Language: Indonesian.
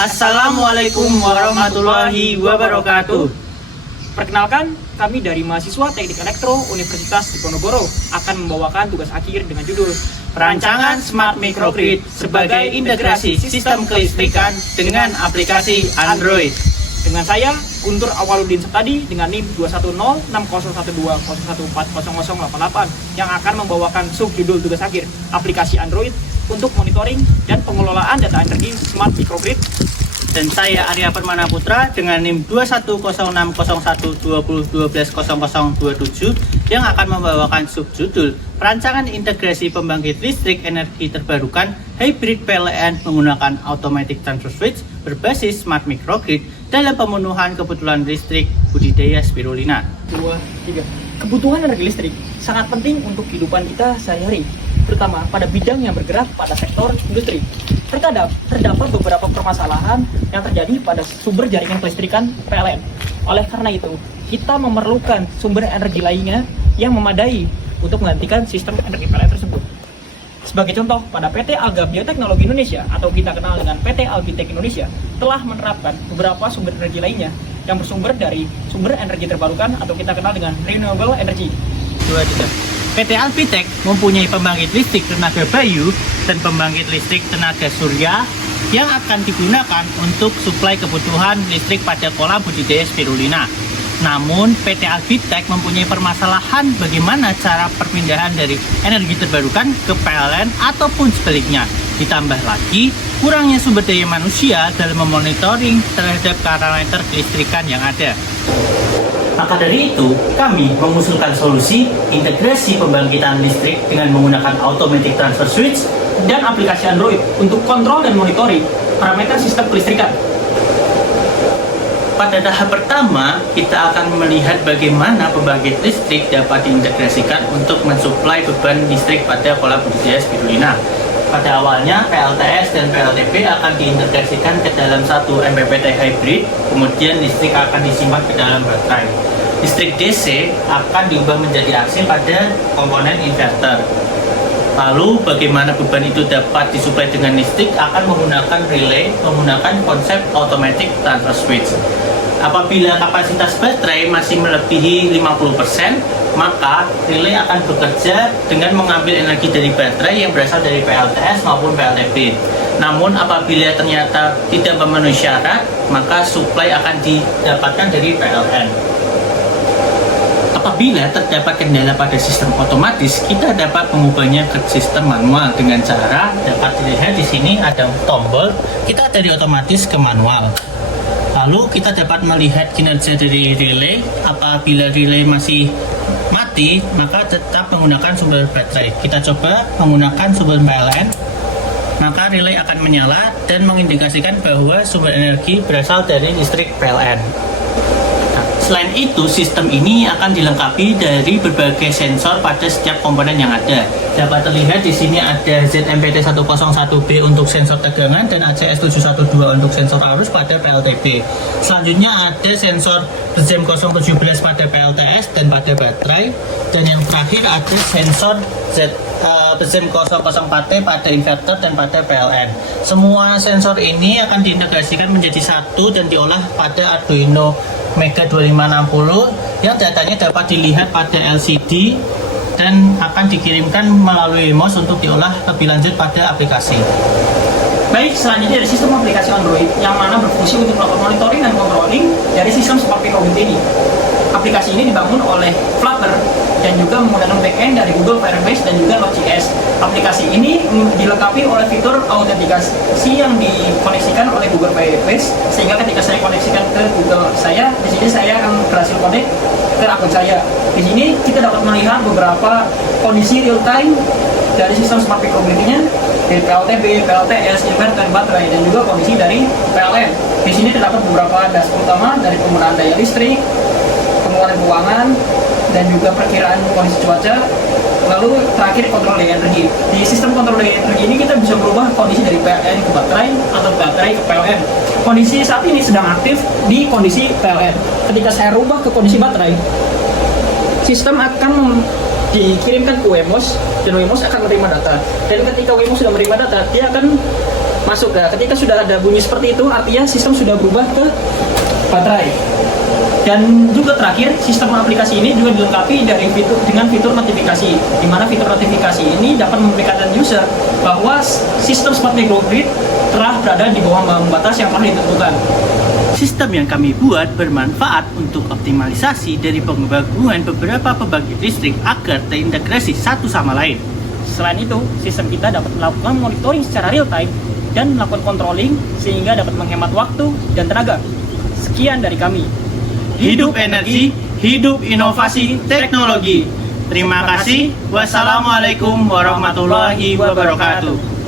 Assalamualaikum warahmatullahi wabarakatuh. Perkenalkan, kami dari mahasiswa Teknik Elektro Universitas Diponegoro akan membawakan tugas akhir dengan judul Perancangan Smart Microgrid sebagai integrasi sistem kelistrikan dengan aplikasi Android. Dengan saya, Guntur Awaludin Septadi dengan NIM 2106012014088 yang akan membawakan subjudul tugas akhir aplikasi Android untuk monitoring dan pengelolaan data energi Smart Microgrid. Dan saya Arya Permana Putra dengan NIM 2106012120027 yang akan membawakan subjudul Perancangan Integrasi Pembangkit Listrik Energi Terbarukan Hybrid PLN menggunakan Automatic Transfer Switch berbasis Smart Microgrid dalam pemenuhan kebutuhan listrik budidaya spirulina. 2, 3. Kebutuhan energi listrik sangat penting untuk kehidupan kita sehari-hari, terutama pada bidang yang bergerak pada sektor industri. Terdapat beberapa permasalahan yang terjadi pada sumber jaringan kelistrikan PLN. Oleh karena itu, kita memerlukan sumber energi lainnya yang memadai untuk menggantikan sistem energi PLN tersebut. Sebagai contoh, pada PT Alga Bioteknologi Indonesia atau kita kenal dengan PT Albitek Indonesia telah menerapkan beberapa sumber energi lainnya yang bersumber dari sumber energi terbarukan atau kita kenal dengan renewable energy. 2, 3. PT Albitek mempunyai pembangkit listrik tenaga bayu dan pembangkit listrik tenaga surya yang akan digunakan untuk suplai kebutuhan listrik pada kolam budidaya spirulina. Namun, PT Albitek mempunyai permasalahan bagaimana cara perpindahan dari energi terbarukan ke PLN ataupun sebaliknya. Ditambah lagi, kurangnya sumber daya manusia dalam memonitoring terhadap parameter kelistrikan yang ada. Maka dari itu, kami mengusulkan solusi integrasi pembangkitan listrik dengan menggunakan Automatic Transfer Switch Dan aplikasi Android untuk kontrol dan monitoring parameter sistem kelistrikan. Pada tahap pertama, kita akan melihat bagaimana pembangkit listrik dapat diintegrasikan untuk mensuplai beban listrik pada kolam budidaya spirulina. Pada awalnya, PLTS dan PLTP akan diintegrasikan ke dalam satu MPPT hybrid, kemudian listrik akan disimpan ke dalam baterai. Listrik DC akan diubah menjadi AC pada komponen inverter. Lalu, bagaimana beban itu dapat disuplai dengan listrik akan menggunakan relay menggunakan konsep automatic transfer switch. Apabila kapasitas baterai masih melebihi 50%, maka relay akan bekerja dengan mengambil energi dari baterai yang berasal dari PLTS maupun PLTP. Namun, apabila ternyata tidak memenuhi syarat, maka suplai akan didapatkan dari PLN. Apabila terdapat kendala pada sistem otomatis, kita dapat mengubahnya ke sistem manual dengan cara dapat dilihat di sini ada tombol, kita dari otomatis ke manual. Lalu kita dapat melihat kinerja dari relay. Apabila relay masih mati, maka tetap menggunakan sumber baterai. Kita coba menggunakan sumber PLN, maka relay akan menyala dan mengindikasikan bahwa sumber energi berasal dari listrik PLN. Selain itu, sistem ini akan dilengkapi dari berbagai sensor pada setiap komponen yang ada. Dapat terlihat di sini ada ZMPT101B untuk sensor tegangan dan ACS712 untuk sensor arus pada PLTP. Selanjutnya ada sensor BZEM 017 pada PLTS dan pada baterai. Dan yang terakhir ada sensor BZEM 004T pada inverter dan pada PLN. Semua sensor ini akan diintegrasikan menjadi satu dan diolah pada Arduino Mega 2560 yang datanya dapat dilihat pada LCD dan akan dikirimkan melalui mouse untuk diolah lebih lanjut pada aplikasi. Baik, selanjutnya ada sistem aplikasi Android yang mana berfungsi untuk melakukan monitoring dan controlling dari sistem Smart Microgrid ini. Aplikasi ini dibangun oleh Flutter dan juga menggunakan backend dari Google Firebase dan juga Node.js. Aplikasi ini dilengkapi oleh fitur autentikasi yang dikoneksikan oleh Google Firebase, sehingga ketika saya koneksikan ke Google saya, di sini saya akan berhasil connect ke akun saya. Di sini kita dapat melihat beberapa kondisi real time dari sistem Smart Microgrid-nya, dari PLTB, PLTS, inverter, baterai, dan juga kondisi dari PLN. Di sini terdapat beberapa dashboard utama dari penggunaan daya listrik, pengeluaran keuangan, dan juga perkiraan kondisi cuaca. Lalu terakhir kontrol daya energi. Di sistem kontrol daya energi ini kita bisa merubah kondisi dari PLN ke baterai atau baterai ke PLN. Kondisi saat ini sedang aktif di kondisi PLN. Ketika saya rubah ke kondisi baterai, sistem akan dikirimkan ke Wemos dan Wemos akan menerima data. Dan ketika Wemos sudah menerima data, dia akan masuk. Nah, ketika sudah ada bunyi seperti itu, artinya sistem sudah berubah ke baterai. Dan juga terakhir, sistem aplikasi ini juga dilengkapi dengan fitur notifikasi, di mana fitur notifikasi ini dapat memberitahukan user bahwa sistem smart microgrid telah berada di bawah ambang batas yang telah ditentukan. Sistem yang kami buat bermanfaat untuk optimalisasi dari penggabungan beberapa pembangkit listrik agar terintegrasi satu sama lain. Selain itu, sistem kita dapat melakukan monitoring secara real time dan melakukan controlling sehingga dapat menghemat waktu dan tenaga. Sekian dari kami. Hidup energi, hidup inovasi teknologi. Terima kasih. Wassalamualaikum warahmatullahi wabarakatuh.